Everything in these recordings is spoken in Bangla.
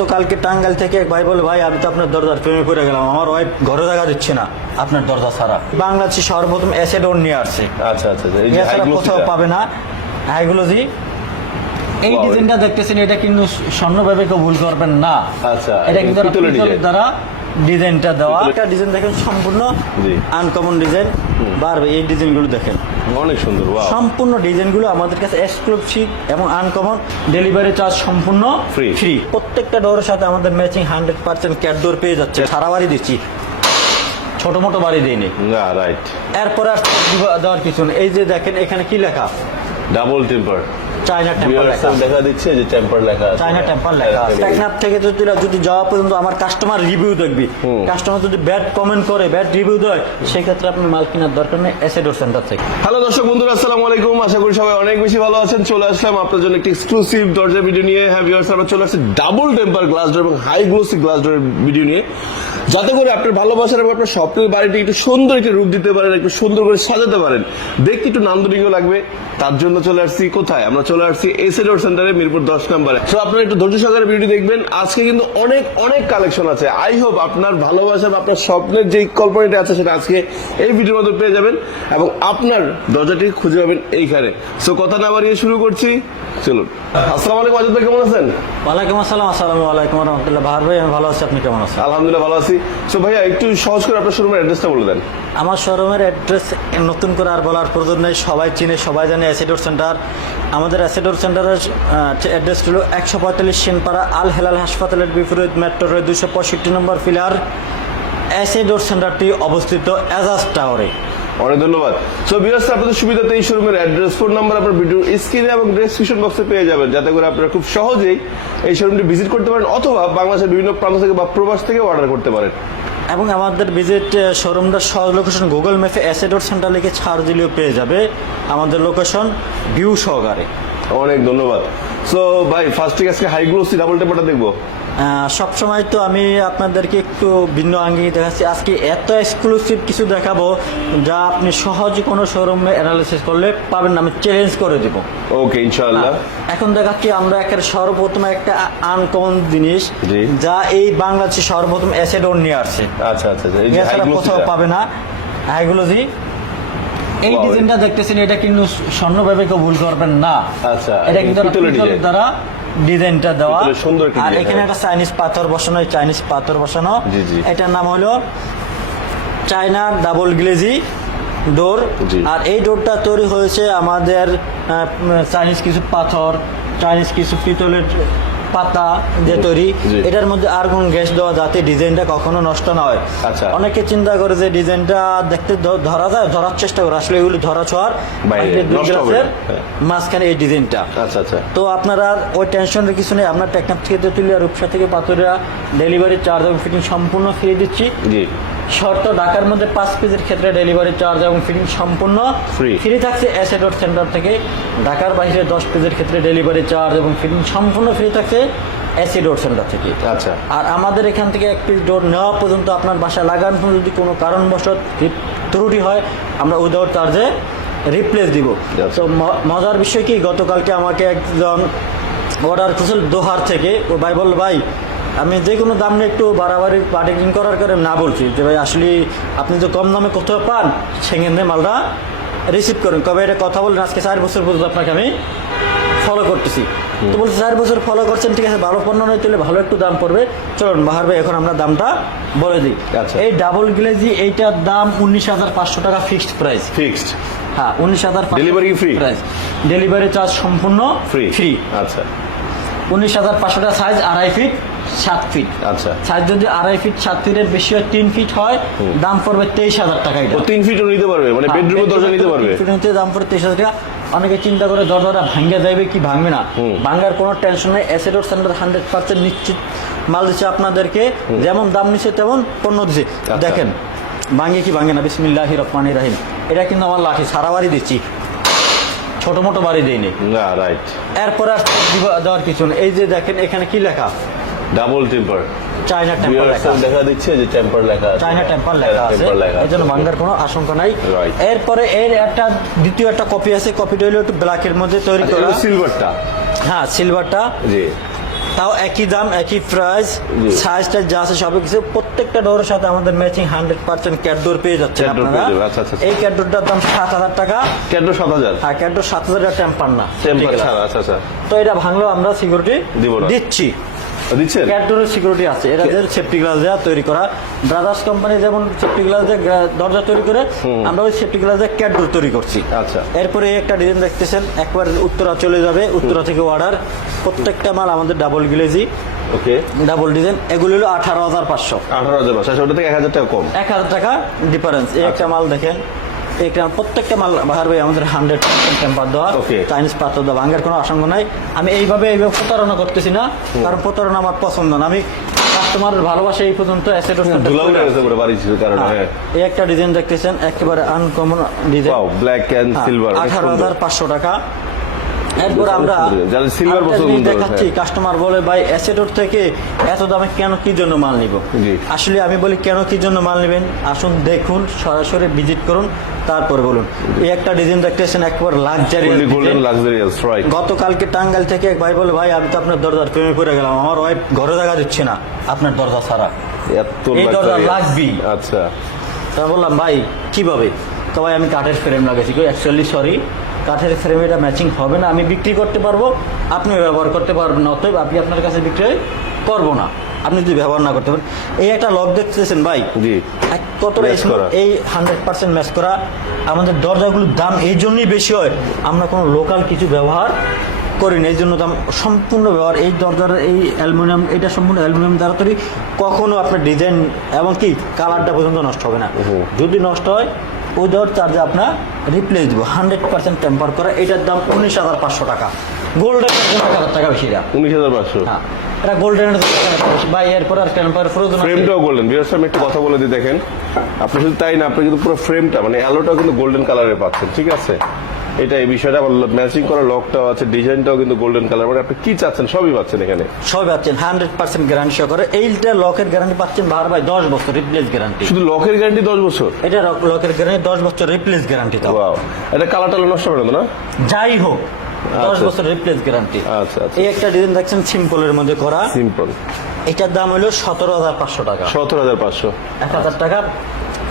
গতকালকে টাঙ্গাইল থেকে এক ভাই বলে ভাই আমি তো আপনার দরজার প্রেমে পড়ে গেলাম। আমার ওয়াইফ ঘরে জায়গা দিচ্ছে না। আপনার দরজা ছাড়া। বাংলাদেশে সর্বপ্রথম অ্যাসেডোর নিয়ে আসছে। আচ্ছা আচ্ছা আচ্ছা। এই যে এছাড়া কোথাও পাবে না। হাইগুলোজি এই ডিজাইনটা দেখতেছেন এটা কিন্তু স্বর্ণভাবে কেউ ভুল করবেন না। আচ্ছা, এটা কিন্তু। দ্বারা ডিজাইনটা দেওয়া। একটা ডিজাইন দেখেন সম্পূর্ণ জি। আনকমন ডিজাইন বাড়বে এই ডিজাইনগুলো দেখেন। অনেক সুন্দর সম্পূর্ণ ডিজাইনগুলো আমাদের কাছে এক্সক্লুসিভ এবং আনকমন ডেলিভারি চার্জ সম্পূর্ণ ফ্রি ফ্রি প্রত্যেকটা ডোরের সাথে আমাদের matching hundred percent cat door পেয়ে যাচ্ছে। সারা বাড়ি দিচ্ছি। ছোট মোটো বাড়ি দিইনি না রাইট এরপরে আর দেওয়ার কিছু নেই। এই যে দেখেন এখানে কি লেখা? ডাবল টেম্পার চায়না টেম্পার লেখা দেখা দিচ্ছে যে টেম্পার লেখা চায়না টেম্পার লেখা টেকনাফ থেকে যদি যদি যাওয়া পর্যন্ত আমার কাস্টমার রিভিউ দেখবি। কাস্টমার যদি ব্যাড কমেন্ট করে ব্যাড রিভিউ দেয় সেক্ষেত্রে আপনি মাল কেনার দরকার নেই এসেডোর সেন্টার থেকে। হ্যালো দর্শক বন্ধুরা আসসালামু আলাইকুম। আশা করি সবাই অনেক বেশি ভালো আছেন। চলে আসলাম আপনার জন্য একটি এক্সক্লুসিভ দরজা ভিডিও নিয়ে। হ্যাঁ ভিউয়ার্স আমরা চলে আসছি ডাবল টেম্পার গ্লাস ডোর এবং হাই গ্লোসি গ্লাস ডোরের ভিডিও নিয়ে। যাতে করে আপনার ভালোবাসার এবং আপনার স্বপ্নের বাড়িটি একটু সুন্দর একটি রূপ দিতে পারেন একটু সুন্দর করে সাজাতে পারেন। দেখতে একটু নান্দনিকও লাগবে। তার জন্য চলে আসছি কোথায়? আমরা চলে আসছি এসে রোড সেন্টারে মিরপুর দশ নম্বরে। তো আপনারা একটু ধৈর্য সহকারে ভিডিও দেখবেন। আজকে কিন্তু অনেক অনেক কালেকশন আছে। আই হোপ আপনার ভালোবাসা বা আপনার স্বপ্নের যে কল্পনাটি আছে সেটা আজকে এই ভিডিওর মধ্যে পেয়ে যাবেন এবং আপনার দরজাটি খুঁজে পাবেন এইখানে। সো কথা না বাড়িয়ে শুরু করছি। চলুন। আসসালামু আলাইকুম অজিত ভাই কেমন আছেন? ওয়ালাইকুম আসসালাম আসসালামু আলাইকুম রহমতুল্লাহ। ভার ভাই আমি ভালো আছি আপনি কেমন আছেন? আলহামদুলিল্লাহ ভালো আছি। সো ভাইয়া, একটু সহজ করে আপনার শোরুমের অ্যাড্রেসটা বলে দেন। আমার শোরুমের অ্যাড্রেস নতুন করে আর বলার প্রয়োজন নেই। সবাই চিনে, সবাই জানে অ্যাসিডোর সেন্টার আমাদের অ্যাসিডোর সেন্টারের অ্যাড্রেস ছিল একশো পঁয়তাল্লিশ সেনপাড়া আল হেলাল হাসপাতালের বিপরীত মেট্রো দুশো পঁয়ষট্টি নম্বর ফিলার। অ্যাসিডোর সেন্টারটি অবস্থিত এজাজ টাওয়ারে অনেক ধন্যবাদ। সো বিয়ার্স আপনাদের সুবিধাতে এই শোরুমের অ্যাড্রেস ফোন নাম্বার আপনার ভিডিওর স্ক্রিনে এবং ডেসক্রিপশন বক্সে পেয়ে যাবেন। যাতে করে আপনারা খুব সহজেই এই শোরুমটি ভিজিট করতে পারেন অথবা বাংলাদেশের বিভিন্ন প্রান্ত থেকে বা প্রবাস থেকে অর্ডার করতে পারেন। এবং আমাদের ভিজিট শোরুমটা সহজ লোকেশন গুগল ম্যাপে অ্যাসিডোর সেন্টার লিখে ছাড় দিলেও পেয়ে যাবে আমাদের লোকেশন ভিউ সহকারে অনেক ধন্যবাদ। সো ভাই ফার্স্ট আজকে হাই গ্লোসি ডাবল টেম্পারটা দেখব। সব সময় তো আমি আপনাদেরকে একটু ভিন্ন আঙ্গিকে দেখাচ্ছি। আজকে এত এক্সক্লুসিভ কিছু দেখাবো যা আপনি সহজে কোনো শোরুমে অ্যানালিসিস করলে পাবেন আমি চ্যালেঞ্জ করে দেব। ওকে ইনশাআল্লাহ এখন দেখাচ্ছি আমরা একের সর্বপ্রথম একটা আনকমন জিনিস যা এই বাংলাদেশে সর্বপ্রথম অ্যাসেডোর নিয়ে আসছে। আচ্ছা আচ্ছা আচ্ছা। এছাড়া কোথাও গ্লোসিটা পাবে না। হাইগুলোজি এই ডিজাইনটা দেখতেছেন এটা কিন্তু স্বর্ণভাবে কেউ ভুল করবেন না। আচ্ছা, এটা কিন্তু দ্বারা ডিজাইনটা দেওয়া সুন্দর আর এখানে। একটা চাইনিজ পাথর বসানো এই চাইনিজ পাথর বসানো। এটার নাম হলো চাইনা ডাবল গ্লেজি ডোর আর এই ডোরটা তৈরি হয়েছে আমাদের চাইনিজ কিছু পাথর চাইনিজ কিছু পিতলের পাতা যে তৈরি এটার মধ্যে আর কোন গ্যাস দেওয়া যাতে ডিজাইনটা কখনো নষ্ট না হয়। আচ্ছা। অনেকে চিন্তা করে যে ডিজাইনটা দেখতে ধরা যায় ধরার চেষ্টা করে আসলে এগুলি ধরা ছোঁয়ার। হ্যাঁ। মাঝখানে এই ডিজাইনটা। আচ্ছা আচ্ছা। তো আপনারা ওই টেনশনের কিছু নেই আপনার টেকনাফ থেকে তেঁতুলিয়া রূপসা থেকে পাথরিয়া ডেলিভারি চার্জ এবং ফিটিং সম্পূর্ণ ফ্রি দিচ্ছি। জি। শর্ত ঢাকার মধ্যে পাঁচ পিসের ক্ষেত্রে ডেলিভারি চার্জ এবং ফিটিং সম্পূর্ণ Free। ফ্রি থাকছে অ্যাসেডোর সেন্টার থেকে। ঢাকার বাইরে দশ পিসের ক্ষেত্রে ডেলিভারি চার্জ এবং ফিটিং সম্পূর্ণ ফ্রি থাকছে অ্যাসিডোর সেন্টার থেকে। আচ্ছা। আর আমাদের এখান থেকে এক পিস ডোর নেওয়া পর্যন্ত আপনার বাসা লাগানো যদি কোনো কারণবশত ত্রুটি হয় আমরা উইদাউট চার্জে রিপ্লেস দিব। আচ্ছা। তো মজার বিষয় কি? গতকালকে আমাকে একজন অর্ডার করেছিল দোহার থেকে। ও ভাই বলল ভাই আমি যে কোনো দাম নিয়ে একটু বাড়াবাড়ি বার্গেনিং করার করে না বলছি যে ভাই আসলে আপনি যে কম দামে কোথাও পান সেখানে মালটা রিসিভ করেন। কবে এটা কথা বললেন আজকে চার বছর পর্যন্ত আপনাকে আমি ফলো করতেছি। তো বলছে চার বছর ফলো করছেন ঠিক আছে ভালো পণ্য নয় তাহলে ভালো একটু দাম পড়বে। চলুন বাহার ভাই এখন আমরা দামটা বলে দিই। আচ্ছা। এই ডাবল গ্লেজি এইটার দাম উনিশ হাজার পাঁচশো টাকা ফিক্সড প্রাইস ফিক্সড হ্যাঁ উনিশ হাজার delivery free price delivery charge সম্পূর্ণ ফ্রি ফ্রি আচ্ছা। উনিশ হাজার পাঁচশো টাকা সাইজ আড়াই ফিট সাত ফিট আচ্ছা। সাইজ যদি আড়াই ফিট সাত ফিটের বেশি হয় তিন ফিট হয় দাম পড়বে তেইশ হাজার টাকা এটা। তিন ফিটও নিতে পারবে মানে বেডরুমের দরজা নিতে পারবে। ফিটের দাম পড়ে তেইশ হাজার টাকা। অনেকে চিন্তা করে দরজাটা ভাঙ্গে যাবে কি ভাঙবে না। ভাঙ্গার কোনো টেনশন নেই অ্যাসিডোর সেন্টার হান্ড্রেড পার্সেন্ট নিশ্চিত মাল দিচ্ছে আপনাদেরকে। যেমন দাম নিচ্ছে তেমন পণ্য দিচ্ছে। দেখেন ভাঙ্গে কি ভাঙে না? বিসমিল্লাহ রহমান রাহিম। এটা কিন্তু আমার লাঠি সারা বাড়ি দিচ্ছি। ছোট মোটো বাড়ি দিইনি না রাইট এরপরে আর দেওয়ার কিছু এই যে দেখেন এখানে কি লেখা? ডাবল টেম্পার চায়না টেম্পার লেখা। দেখা দিচ্ছে যে টেম্পার লেখা আছে। চায়না টেম্পার লেখা আছে। জন্য আছে। ভাঙ্গার কোনো আশঙ্কা নাই। এরপরে এর একটা দ্বিতীয় একটা কপি আছে। কপিটা হলো একটু ব্ল্যাকের মধ্যে তৈরি আচ্ছা, করা। সিলভারটা হ্যাঁ সিলভারটা জি। তাও একই দাম একই প্রাইস। সাইজটা যা আছে সব কিছু প্রত্যেকটা ডোরের সাথে আমাদের ম্যাচিং হান্ড্রেড পার্সেন্ট ক্যাটডোর পেয়ে যাচ্ছে আপনারা। আচ্ছা, আচ্ছা। এই ক্যাটডোরটার দাম সাত হাজার টাকা। ক্যাডো সাত হাজার? আর ক্যাটডোর সাত হাজার টাকা টেম্পার না। আচ্ছা আচ্ছা। তো এটা ভাঙলেও আমরা সিকিউরিটি দিব দিচ্ছি। দিচ্ছেন ক্যাটডোরের সিকিউরিটি আছে। এটা যে সেফটি গ্লাস দেওয়া তৈরি করা। ব্রাদার্স কোম্পানি যেমন সেফটি গ্লাস দিয়ে দরজা তৈরি করে আমরা ওই সেফটি গ্লাস দিয়ে ক্যাটডোর তৈরি করছি। আচ্ছা। এরপরে একটা ডিজাইন দেখতেছেন একবার উত্তরা চলে যাবে উত্তরা থেকে অর্ডার প্রত্যেকটা মাল আমাদের double glazy okay. Double design এগুলো হলো আঠারো হাজার পাঁচশো। আঠারো হাজার বাস ওটা থেকে এক হাজার টাকা কম। এক হাজার টাকা ডিফারেন্স এই একটা মাল দেখেন। একটা প্রত্যেকটা মাল বাহার ভাই আমাদের হান্ড্রেড পার্সেন্ট টেম্পার দেওয়া চাইনিজ পাত্র দেওয়া কোনো আশঙ্কা নাই। আমি এইভাবে এইভাবে প্রতারণা করতেছি না কারণ প্রতারণা আমার পছন্দ না। আমি কাস্টমার ভালোবাসা এই পর্যন্ত কারণে হ্যাঁ। এই একটা ডিজাইন দেখতেছেন একেবারে uncommon design black and silver আঠারো হাজার পাঁচশো টাকা। এরপর আমরা silver আরেকটা পছন্দ দেখাচ্ছি। হ্যাঁ। কাস্টমার বলে ভাই অ্যাসেডোর থেকে এত দামে কেন কি জন্য মাল নিব? আসলে আমি বলি কেন কি জন্য মাল নেবেন? আসুন দেখুন সরাসরি ভিজিট করুন তারপরে বলুন। এই একটা ডিজাইন দেখতেছেন একবার লাক্সারি গোল্ডেন লাক্সারিয়াস রাইট গতকালকে টাঙ্গাইল থেকে এক ভাই বলে ভাই আমি তো আপনার দরজার প্রেমে পড়ে গেলাম আমার ওয়াইফ ঘরে দেখা দিচ্ছে না আপনার দরজা ছাড়া। এত এই দরজা। লাগবেই। আচ্ছা। তা বললাম ভাই কীভাবে? তো ভাই আমি কাঠের ফ্রেম লাগাইছি অ্যাকচুয়ালি সরি কাঠের ফ্রেম এটা ম্যাচিং হবে না। আমি বিক্রি করতে পারব আপনি ব্যবহার করতে পারবেন অতএব আপনি আপনার কাছে বিক্রি করব না। আপনি যদি ব্যবহার না করতে পারেন এই একটা লক দেখতেছেন ভাই? জি। কতটা Match এই হান্ড্রেড পার্সেন্ট ম্যাচ করা। আমাদের দরজাগুলোর দাম এই জন্যই বেশি হয়। আমরা কোনো লোকাল কিছু ব্যবহার করি না। এই জন্য দাম সম্পূর্ণ ব্যবহার এই দরজার এই অ্যালুমিনিয়াম এটা সম্পূর্ণ অ্যালুমিনিয়াম দ্বারা তৈরি। কখনো আপনার ডিজাইন এবং কি কালারটা পর্যন্ত নষ্ট হবে না। যদি নষ্ট হয় দর চার্জে আপনার রিপ্লেস দেবো। হান্ড্রেড পার্সেন্ট টেম্পার করা এটার দাম উনিশ হাজার পাঁচশো টাকা। গোল্ডেন এক হাজার টাকা বেশি দাম উনিশ হাজার পাঁচশো। হ্যাঁ এটা গোল্ডেন ভাই এরপর আর টেম্পার ফ্রোজন ফ্রেমটাও গোল্ডেন আমি একটু কথা বলে দিই দেখেন। আপনি শুধু তাই না আপনি কিন্তু পুরো ফ্রেমটা মানে অ্যালোটাও কিন্তু গোল্ডেন কালারের পাচ্ছেন ঠিক আছে? এটা এই বিষয়টা আবার ম্যাচিং করা লকটাও আছে ডিজাইনটাও কিন্তু গোল্ডেন কালার মানে আপনি কি চাচ্ছেন সবই পাচ্ছেন এখানে। সব পাচ্ছেন হান্ড্রেড পার্সেন্ট গ্যারান্টি সহকারে। এইটা লকের গ্যারান্টি পাচ্ছেন বাহার ভাই দশ বছর রিপ্লেস গ্যারান্টি শুধু লকের গ্যারান্টি দশ বছর? এটা লকের গ্যারান্টি দশ বছর রিপ্লেস গ্যারান্টি ওয়াও এটা কালার টালার নষ্ট হবে না যাই হোক দশ আচ্ছা। বছর রিপ্লেস গ্যারান্টি আচ্ছা আচ্ছা। এই একটা ডিজাইন দেখছেন সিম্পলের মধ্যে করা। সিম্পল এটার দাম হলো সতেরো হাজার পাঁচশো টাকা। সতেরো হাজার পাঁচশো। এক হাজার টাকা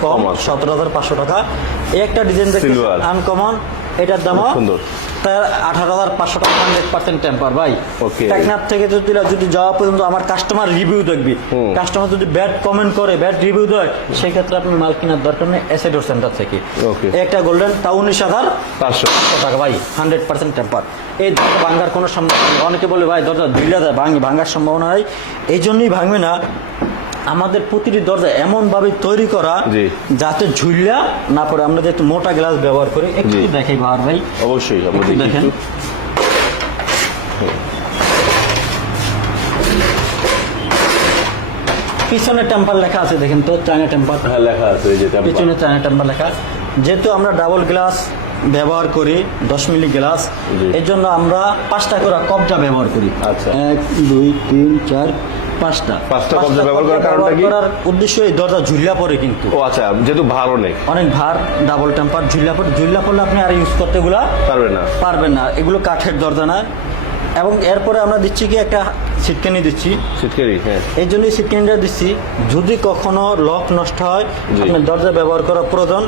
কম সতেরো হাজার পাঁচশো টাকা। এই একটা ডিজাইন দেখছেন। আনকমন এটার দাম সুন্দর। তার আঠারো হাজার পাঁচশো টাকা হান্ড্রেড পার্সেন্ট টেম্পার ভাই. টেকনাফ থেকে যদি যদি যাওয়া পর্যন্ত আমার কাস্টমার রিভিউ দেখবি। কাস্টমার যদি ব্যাড কমেন্ট করে ব্যাড রিভিউ দেয় সেক্ষেত্রে আপনি মাল কেনার দরকার নেই সেন্টার থেকে. একটা গোল্ডেন তা উনিশ হাজার পাঁচশো। টাকা ভাই হান্ড্রেড পার্সেন্ট টেম্পার এই দরজা কোনো সম্ভাবনা অনেকে বলে ভাই দরজা ভাঙ ভাঙার সম্ভাবনা নাই। এই জন্যই ভাঙবে না। আমাদের প্রতিটি দরজা এমনভাবে তৈরি করা। যাতে ঝুলিয়া না পড়ে। আমরা যেহেতু মোটা গ্লাস ব্যবহার করি একটু। দেখাই বাহার ভাই। অবশ্যই দেখেন। পিছনে টেম্পার লেখা আছে দেখেন তো চায়না টেম্পার। হ্যাঁ লেখা আছে এই যে পিছনে চায়না টেম্পার লেখা। যেহেতু আমরা ডাবল গ্লাস ব্যবহার করি দশ মিলি গ্লাস এর জন্য আমরা পাঁচটা করে কবজা ব্যবহার করি। আচ্ছা। এক দুই তিন চার পাঁচটা। পাঁচটা কবজা ব্যবহার করার কারণটা কি? করার উদ্দেশ্য এই দরজা পড়ে কিন্তু। ও আচ্ছা যেহেতু ভার অনেক অনেক ভার ডাবল টেম্পার পড়ে। পড়লে আপনি আর ইউজ করতে এগুলা পারবেন না। পারবেন না। এগুলো কাঠের দরজা না এবং এরপরে আমরা দিচ্ছি কি একটা সিটকানি দিচ্ছি শীতকারি হ্যাঁ এই জন্যই সিটকানিটা দিচ্ছি যদি কখনো লক নষ্ট হয়। আপনার দরজা ব্যবহার করা প্রয়োজন।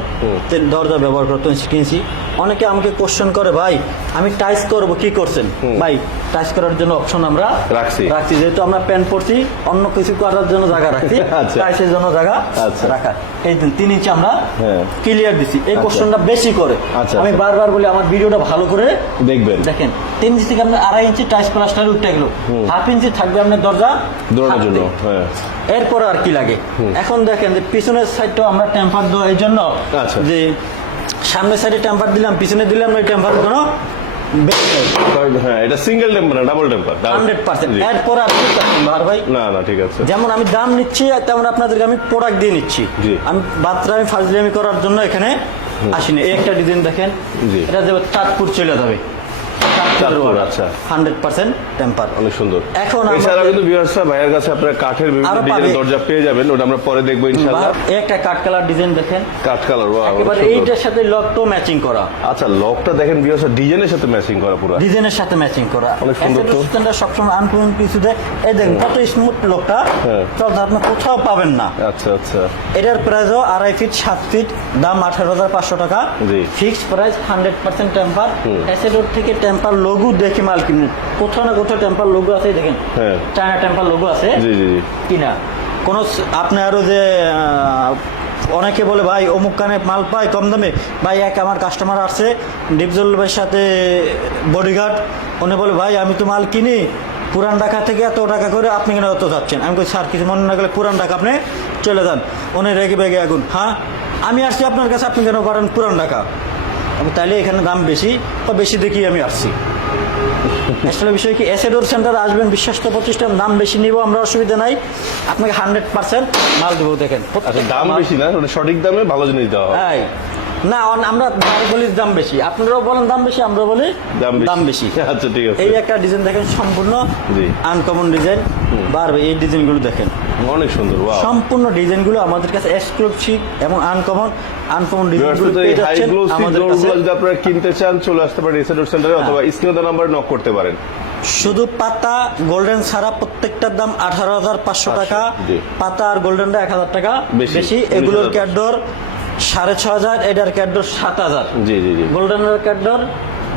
দরজা ব্যবহার করতে শিখিয়েছি অনেকে আমাকে কোশ্চেন করে ভাই আমি টাইস করব কি করছেন ভাই টাইস করার জন্য অপশন আমরা রাখছি। রাখছি যেহেতু আমরা প্যান্ট পরছি অন্য কিছু করার জন্য জায়গা রাখছি আচ্ছা। টাইসের জন্য জায়গা আচ্ছা। রাখা এই তিন ইঞ্চি আমরা হ্যাঁ। ক্লিয়ার দিছি এই আচ্ছা। কোশ্চেনটা বেশি করে আচ্ছা, আমি আচ্ছা। বারবার বলি আমার ভিডিওটা ভালো করে দেখবেন দেখেন তিন ইঞ্চি থেকে আপনার আড়াই ইঞ্চি টাইস প্লাস্টার উঠে গেল হাফ ইঞ্চি থাকবে আপনার দরজা দৌড়ানোর জন্য হ্যাঁ। এরপর আর কি লাগে? এখন দেখেন যে পিছনের সাইডটাও আমরা টেম্পার দেবো এই জন্য আচ্ছা। যে সামনের সাইডে টেম্পার দিলাম পিছনে দিলাম ওই টেম্পার কোনো হ্যাঁ এটা সিঙ্গেল টেম্পার ডাবল টেম্পার আর ভাই না না ঠিক আছে। যেমন আমি দাম নিচ্ছি তেমন আপনাদেরকে আমি প্রোডাক্ট দিয়ে নিচ্ছি। আমি ফাজলামি করার জন্য এখানে আসিনি। একটা ডিজাইন দেখেন। এটা চাঁদপুর চলে যাবে। চাঁদপুর আচ্ছা। হান্ড্রেড পার্সেন্ট টেম্পার অনেক সুন্দর। এখন এছাড়া কিন্তু ভিউয়ার্সরা ভাইয়ের কাছে আপনারা কাঠের বিভিন্ন ডিজাইন দরজা পেয়ে যাবেন। ওটা আমরা পরে দেখব ইনশাআল্লাহ। একটা কাঠ কালার ডিজাইন দেখেন। কাঠ কালার একেবারে এইটার সাথে লকটাও ম্যাচিং করা। আচ্ছা লকটা দেখেন ভিউয়ার্সরা ডিজাইনের সাথে ম্যাচিং করা পুরো। ডিজাইনের সাথে ম্যাচিং করা। অনেক সুন্দর তো। স্ট্যান্ডার্ড সবসময় আনকমন কিছু দেয়। এই দেখেন কত স্মুথ লোকটা হ্যাঁ। আপনি কোথাও পাবেন না। আচ্ছা আচ্ছা। এটার প্রাইসও আড়াই ফিট সাত ফিট দাম আঠারো হাজার পাঁচশো টাকা। Fixed price hundred percent temper অ্যাসেডোর থেকে টেম্পার লোগো দেখে মাল কিনুন কোথাও না কোথাও টেম্পার লোগো আছে দেখেন। হ্যাঁ। চায়না টেম্পার লোগো আছে। জি জি জি। কিনা। কোন আপনি আরও যে অনেকে বলে ভাই অমুক কানে মাল পায় কম দামে। ভাই এক আমার কাস্টমার আসছে ডিপজল ভাইয়ের সাথে বডিগার্ড উনি বলে ভাই আমি তো মাল কিনি। পুরান ঢাকা থেকে এত টাকা করে আপনি কেন অত যাচ্ছেন? আমি কই স্যার কিছু মনে না গেলে পুরান ঢাকা আপনি চলে যান। উনি রেগে বেগে আগুন হ্যাঁ? আমি আসছি আপনার কাছে আপনি কেন করেন পুরান ঢাকা? আমি তাইলে এখানে দাম বেশি বা বেশি দেখি আমি আসছি। আসলে বিষয় কি এসেডোর সেন্টার আসবেন বিশ্বস্ত প্রতিষ্ঠান দাম বেশি নিব আমরা অসুবিধা নাই। আপনাকে হান্ড্রেড পার্সেন্ট মাল দেবো দেখেন। আচ্ছা দাম বেশি না ওটা সঠিক দামে ভালো জিনিস দেওয়া হয়। না আমরা বলি দাম বেশি। আপনারাও বলেন দাম বেশি আমরা বলি দাম বেশি। আচ্ছা, ঠিক আছে। এই একটা ডিজাইন দেখেন সম্পূর্ণ আনকমন ডিজাইন বাড়বে এই ডিজাইনগুলো দেখেন। অনেক সুন্দর সম্পূর্ণ ডিজাইনগুলো আমাদের কাছে এক্সক্লুসিভ এবং আনকমন আনকমন ডিজাইনগুলো পেয়ে যাচ্ছেন আমাদের কাছে। যদি আপনারা কিনতে চান চলে আসতে পারেন এসএডোর সেন্টারে অথবা স্ক্রিনে নাম্বার নক করতে পারেন। শুধু পাতা গোল্ডেন ছাড়া প্রত্যেকটার দাম আঠারো হাজার পাঁচশো টাকা। পাতা আর গোল্ডেনটা এক হাজার টাকা। বেশি, এগুলোর। ক্যাডর সাড়ে ছ হাজার এটার ক্যাডর সাত হাজার। জি জি জি। গোল্ডেনের ক্যাডর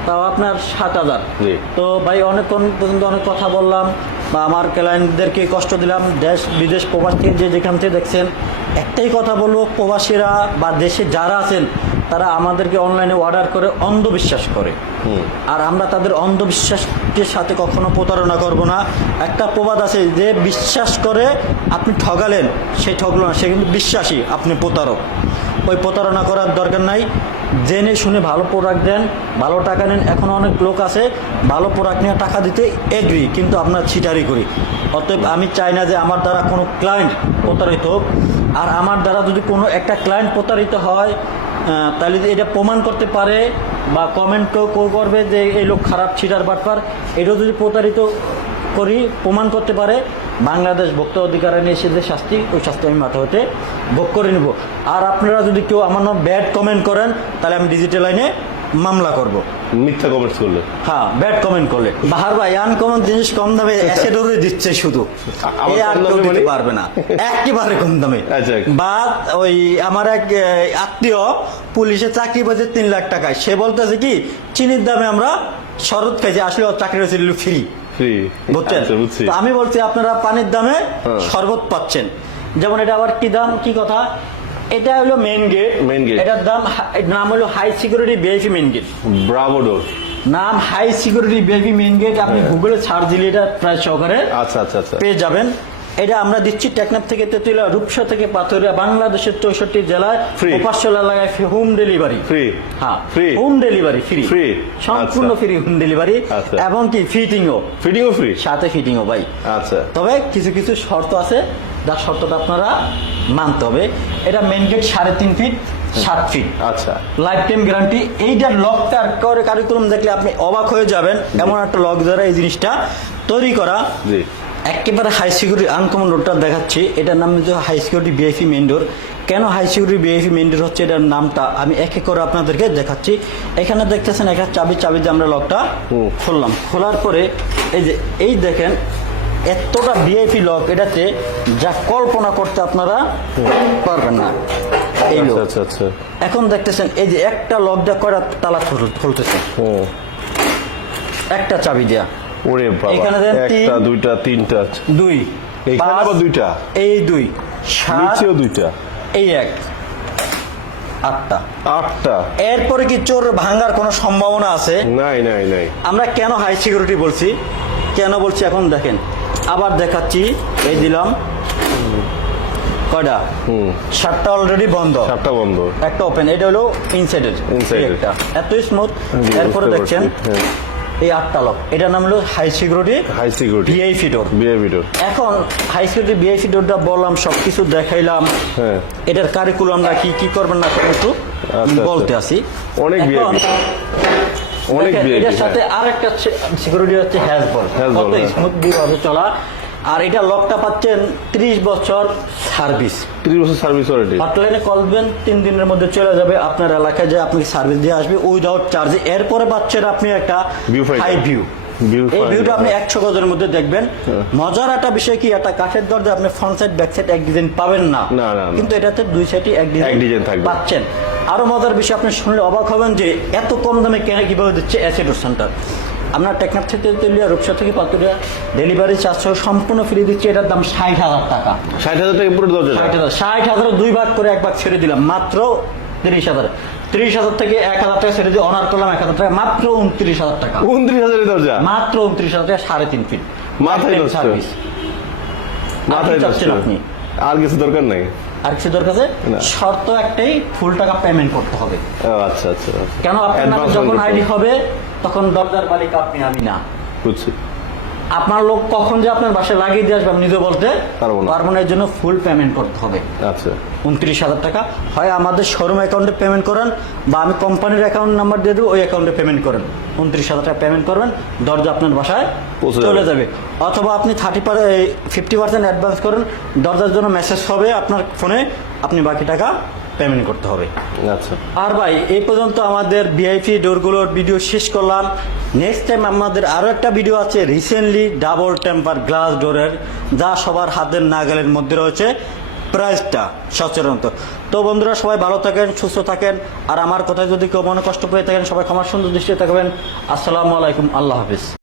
তাও আপনার সাত হাজার। জি। তো ভাই অনেকক্ষণ পর্যন্ত অনেক কথা বললাম। বা আমার ক্লায়েন্টদেরকে কষ্ট দিলাম দেশ বিদেশ প্রবাস থেকে যে যেখান থেকে দেখছেন একটাই কথা বলব প্রবাসীরা বা দেশে যারা আছেন তারা আমাদেরকে অনলাইনে অর্ডার করে অন্ধবিশ্বাস করে। আর আমরা তাদের অন্ধবিশ্বাসের সাথে কখনো প্রতারণা করব না। একটা প্রবাদ আছে যে বিশ্বাস করে আপনি ঠগালেন সে ঠগলো না সে কিন্তু বিশ্বাসী আপনি প্রতারক। ওই প্রতারণা করার দরকার নাই। জেনে শুনে ভালো প্রোডাক্ট দেন, ভালো টাকা নেন। এখন অনেক লোক আছে, ভালো প্রোডাক্ট নিয়ে টাকা দিতে এগ্রি কিন্তু আপনার ছিটারি করি। অতএব আমি চাই না যে আমার দ্বারা কোনো ক্লায়েন্ট প্রতারিত হোক। আর আমার দ্বারা যদি কোনো একটা ক্লায়েন্ট প্রতারিত হয় তাহলে এটা প্রমাণ করতে পারে বা কমেন্ট করবে যে এই লোক খারাপ ছিটার বাটপার, এটাও যদি প্রতারিত করি, প্রমাণ করতে পারে বাংলাদেশ ভোক্তা অধিকার আইনে এসে যে শাস্তি ওই শাস্তি আমি মাথা হতে ভোগ করে নেব। আর আপনারা যদি কেউ আমার নাম ব্যাড কমেন্ট করেন তাহলে আমি ডিজিটাল আইনে মামলা করব। মিথ্যা কমেন্টস করলে? হ্যাঁ ব্যাড কমেন্ট করলে। বাহার ভাই আনকমন জিনিস কম দামে অ্যাসেডরে দিচ্ছে শুধু। এ আর কেউ দিতে মানে? পারবে না। একেবারে কম দামে। আচ্ছা। বা ওই আমার এক আত্মীয় পুলিশে চাকরি পেয়েছে তিন লাখ টাকায়। সে বলতেছে কি চিনির দামে আমরা শরৎ খাইছি আসলে ওর চাকরি হয়েছিল ফ্রি ফ্রি বুঝছেন? বুঝছি। তো আমি বলছি আপনারা পানির দামে হ্যাঁ। শরবত পাচ্ছেন। যেমন এটা আবার কি দাম? কি কথা? এটা হলো মেন গেট মেন গেট এটার দাম নাম হলো high security VIP main gate Bravo door নাম high security baby main gate আপনি গুগলে সার্চ দিলে এটা প্রায় সহকারে আচ্ছা আচ্ছা আচ্ছা। পেয়ে যাবেন। এটা আমরা দিচ্ছি টেকনাফ থেকে তেতুলিয়া রূপসা থেকে পাথরিয়া বাংলাদেশের চৌষট্টি জেলায়। উপাসল এলাকায় হোম ডেলিভারি। ফ্রি হ্যাঁ free home delivery free. Free সম্পূর্ণ। Free home delivery. এবং কি ফিটিংও। ফিটিংও ফ্রি? সাথে ফিটিংও ভাই। আচ্ছা। তবে কিছু কিছু শর্ত আছে যার শর্তটা আপনারা মানতে হবে। এটা মেন গেট সাড়ে তিন ফিট সাত ফিট আচ্ছা। লাইফ টাইম গ্যারান্টি এইটার লকটা করে কারিকুলাম দেখলে আপনি অবাক হয়ে যাবেন। এমন একটা লক দ্বারা এই জিনিসটা তৈরি করা। জি। একেবারে হাই সিকিউরিটি আনকমন রোডটা দেখাচ্ছি। এটার নাম হচ্ছে high security VIP main door কেন high security VIP main door হচ্ছে এটার নামটা? আমি এক এক করে আপনাদেরকে দেখাচ্ছি। এখানে দেখতেছেন একটা চাবি চাবি দিয়ে আমরা লকটা। খুললাম। খোলার পরে এই যে এই দেখেন এতটা বিআইপি লক এটাতে যা কল্পনা করতে আপনারা পারবেন না। এই আচ্ছা লক আচ্ছা আচ্ছা। এখন দেখতেছেন এই যে একটা লক দিয়ে কয়টা তালা খুল- খুলতেছে? একটা চাবি দেয়া। ওরে বাবা। একটা দুইটা তিনটা দুই এইখানে আবার দুইটা? এই দুই নিচেও দুইটা। এই এক আটটা। আটটা। এরপরে কি চোর ভাঙার কোনো সম্ভাবনা আছে? নাই নাই নাই। আমরা কেন হাই সিকিউরিটি বলছি? কেন বলছি এখন দেখেন। আবার দেখাচ্ছি এই দিলাম। কয়টা? সাতটা অলরেডি বন্ধ। চারটা বন্ধ। একটা ওপেন এটা হলো ইনসাইডের Inside এর। এত স্মুথ এরপরে দেখছেন। এই আটটা এটার নাম হলো high security high security VIP door VIP door এখন হাই সিকিউরিটি ভিআইপি ডোরটা বললাম সব কিছু দেখাইলাম। হ্যাঁ। এটার কারিকুলামটা কি কি করবেন না করবেন একটু আচ্ছা। বলতে আসি। অনেক ভিআইপি অনেক ভিআইপি এর সাথে হ্যাঁ। আরেকটা সিকিউরিটি হচ্ছে হ্যাজবল। বল কত হ্যাঁ। স্মুথলি ভাবে চলা। আর এটা লকটা পাচ্ছেন 30 বছর সার্ভিস। ত্রিশ বছর সার্ভিস ওয়ারেন্টি হটলাইনে কল দিবেন তিন দিনের মধ্যে চলে যাবে আপনার এলাকায় যে আপনি সার্ভিস দিয়ে আসবে উইদাউট চার্জ এরপরে পাচ্ছেন আপনি একটা. হাই ভিউ এই ভিউটা আপনি একশো গজের মধ্যে দেখবেন। মজার একটা বিষয় কি একটা কাঠের দরজা আপনি ফ্রন্ট সাইড ব্যাক সাইড এক ডিজাইন পাবেন না। না, না, না। কিন্তু এটাতে দুই সাইডই এক এক ডিজাইন থাকবে। পাচ্ছেন। আরও মজার বিষয় আপনি শুনলে অবাক হবেন যে এত কম দামে কেন কীভাবে দিচ্ছে অ্যাসিড সেন্টার আপনার টেকনাফ থেকে তেলিয়া রূপসা থেকে পাতুরিয়া ডেলিভারি চার্জ সহ সম্পূর্ণ ফ্রি দিচ্ছি। এটার দাম ষাট হাজার টাকা। ষাট হাজার টাকা পুরো দরজা ষাট হাজার। ষাট হাজার দুই ভাগ করে এক ভাগ ছেড়ে দিলাম। মাত্র তিরিশ হাজার। তিরিশ হাজার থেকে এক হাজার টাকা ছেড়ে দিয়ে অনার করলাম এক হাজার টাকা। মাত্র উনত্রিশ হাজার টাকা। উনত্রিশ হাজারের দরজা? মাত্র উনত্রিশ হাজার টাকা সাড়ে তিন ফিট মাথায় সার্ভিস মাথায় চাচ্ছেন। আপনি? আর কিছু দরকার নাই? আর কিছু দরকার আছে? শর্ত একটাই ফুল টাকা পেমেন্ট করতে হবে। আচ্ছা আচ্ছা আচ্ছা। কেন আপনার যখন আইডি হবে। তখন দরজার মালিক আপনি আমি না। বুঝছি। আপনার লোক কখন যে আপনার বাসায় লাগিয়ে দিয়ে আসবে আমি নিজে বলতে পারব না। এর জন্য ফুল পেমেন্ট করতে হবে। আচ্ছা। উনত্রিশ হাজার টাকা। হয় আমাদের শোরুম অ্যাকাউন্টে পেমেন্ট করেন বা আমি কোম্পানির অ্যাকাউন্ট নাম্বার দিয়ে দেবো ওই অ্যাকাউন্টে পেমেন্ট করেন। উনত্রিশ হাজার টাকা পেমেন্ট করবেন দরজা আপনার বাসায় চলে যাবে। যাবে। অথবা আপনি thirty per fifty percent advance করেন দরজার জন্য মেসেজ হবে আপনার ফোনে আপনি বাকি টাকা পেমেন্ট করতে হবে। আচ্ছা। আর ভাই এই পর্যন্ত আমাদের ভিআইপি ডোরগুলোর ভিডিও শেষ করলাম। নেক্সট টাইম আমাদের আরও একটা ভিডিও আছে রিসেন্টলি ডাবল টেম্পার গ্লাস ডোরের যা সবার হাতের নাগালের মধ্যে রয়েছে। প্রাইসটা সচেতনত তো। বন্ধুরা সবাই ভালো থাকেন সুস্থ থাকেন। আর আমার কথায় যদি কেউ মনে কষ্ট পেয়ে থাকেন সবাই ক্ষমার সুন্দর দৃষ্টিতে থাকবেন আসসালামু আলাইকুম আল্লাহ হাফিজ।